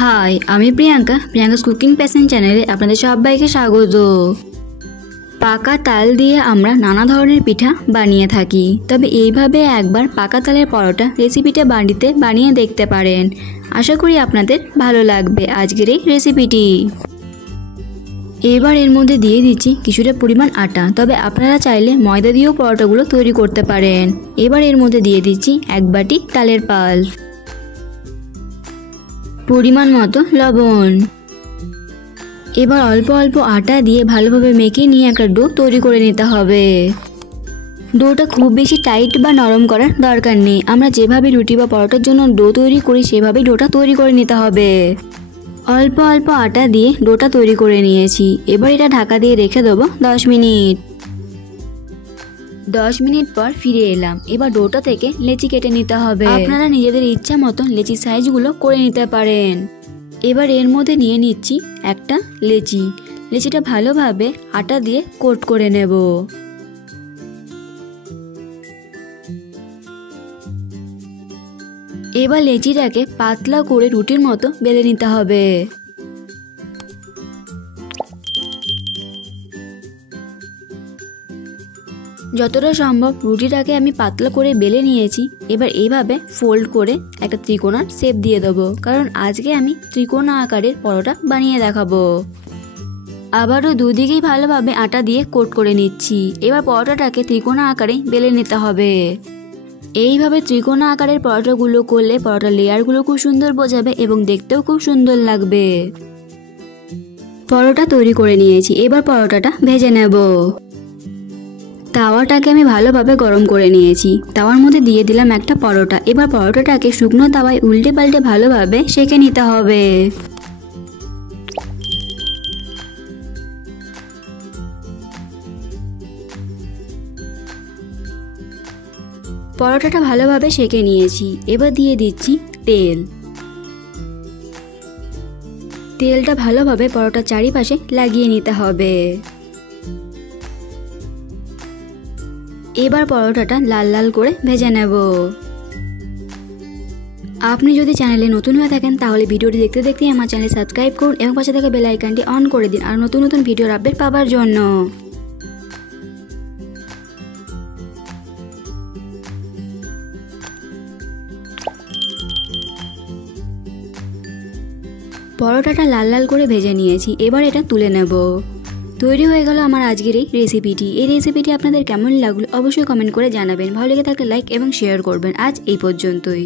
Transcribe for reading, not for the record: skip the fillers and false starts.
High, আমি Priyanka. Priyanka's cooking passion চ্যানেলে আপনাদের সবাইকে স্বাগত। পাকা তাল দিয়ে আমরা নানা ধরনের পিঠা বানিয়ে থাকি, তবে এইভাবে একবার পাকা তালের পরোটা রেসিপিটা বাড়িতে বানিয়ে দেখতে পারেন। আশা করি আপনাদের ভালো লাগবে আজকের এই রেসিপিটি। এবার এর মধ্যে দিয়ে দিচ্ছি কিছুটা পরিমাণ আটা, তবে আপনারা চাইলে ময়দা দিয়েও পরোটাগুলো তৈরি করতে পারেন। এবার এর মধ্যে দিয়ে দিচ্ছি 1 বাটি তালের পাল্প, পরিমাণ মতো লবণ। এবার অল্প অল্প আটা দিয়ে ভালোভাবে মেখে নিয়ে একটা ডো তৈরি করে নিতে হবে। ডোটা খুব বেশি টাইট বা নরম করার দরকার নেই, আমরা যেভাবে রুটি বা পরোটার জন্য ডো তৈরি করি সেভাবেই ডোটা তৈরি করে নিতে হবে। অল্প অল্প আটা দিয়ে ডোটা তৈরি করে নিয়েছি। এবার এটা ঢাকা দিয়ে রেখে দেবো 10 মিনিট। 10 মিনিট পর ফিরে এলাম। এবার ডোটা থেকে লেচি কেটে নিতে হবে। আপনারা নিজেদের ইচ্ছা মতন লেচি সাইজগুলো করে নিতে পারেন। এবার এর মধ্যে নিয়ে নিচ্ছি একটা লেচিটা ভালোভাবে আটা দিয়ে কোট করে নেব। এবার লেচিটাকে পাতলা করে রুটির মতো বেলে নিতে হবে। যতটা সম্ভব রুটিটাকে আমি পাতলা করে বেলে নিয়েছি। এবার এইভাবে ফোল্ড করে একটা ত্রিকোণার শেপ দিয়ে দেবো, কারণ আজকে আমি ত্রিকোণ আকারের পরোটা বানিয়ে দেখাবো। আবারও দুদিকেই ভালোভাবে আটা দিয়ে কোট করে নিচ্ছি। এবার পরোটাটাকে ত্রিকোণ আকারে বেলে নিতে হবে। এইভাবে ত্রিকোণ আকারের পরোটাগুলো করলে পরোটার লেয়ারগুলো খুব সুন্দর বোঝাবে এবং দেখতেও খুব সুন্দর লাগবে। পরোটা তৈরি করে নিয়েছি। এবার পরোটাটা ভেজে নেব। তাওয়াটাকে আমি ভালোভাবে গরম করে নিয়েছি। তাওয়ার মধ্যে দিয়ে দিলাম একটা পরোটা। এবার পরোটাটাকে শুকনো তাওয়ায় উল্টে পাল্টে ভালোভাবে সেঁকে নিতে হবে। পরোটাটা ভালোভাবে সেঁকে নিয়েছি। এবার দিয়ে দিচ্ছি তেলটা ভালোভাবে পরোটার চারিপাশে লাগিয়ে নিতে হবে। এবার পরোটাটা লাল লাল করে ভেজে নেব। আপনি যদি চ্যানেলে নতুন হয়ে থাকেন তাহলে ভিডিওটি দেখতে দেখতেই আমার চ্যানেল সাবস্ক্রাইব করুন এবং পাশে থাকা বেল আইকনটি অন করে দিন আর নতুন নতুন ভিডিওর আপডেট পাওয়ার জন্য। পরোটাটা লাল লাল করে ভেজে নিয়েছি। এবার এটা তুলে নেব। তৈরি হয়ে গেল আমার আজকের এই রেসিপিটি। এই রেসিপিটি আপনাদের কেমন লাগলো অবশ্যই কমেন্ট করে জানাবেন। ভালো লেগে থাকলে লাইক এবং শেয়ার করবেন। আজ এই পর্যন্তই।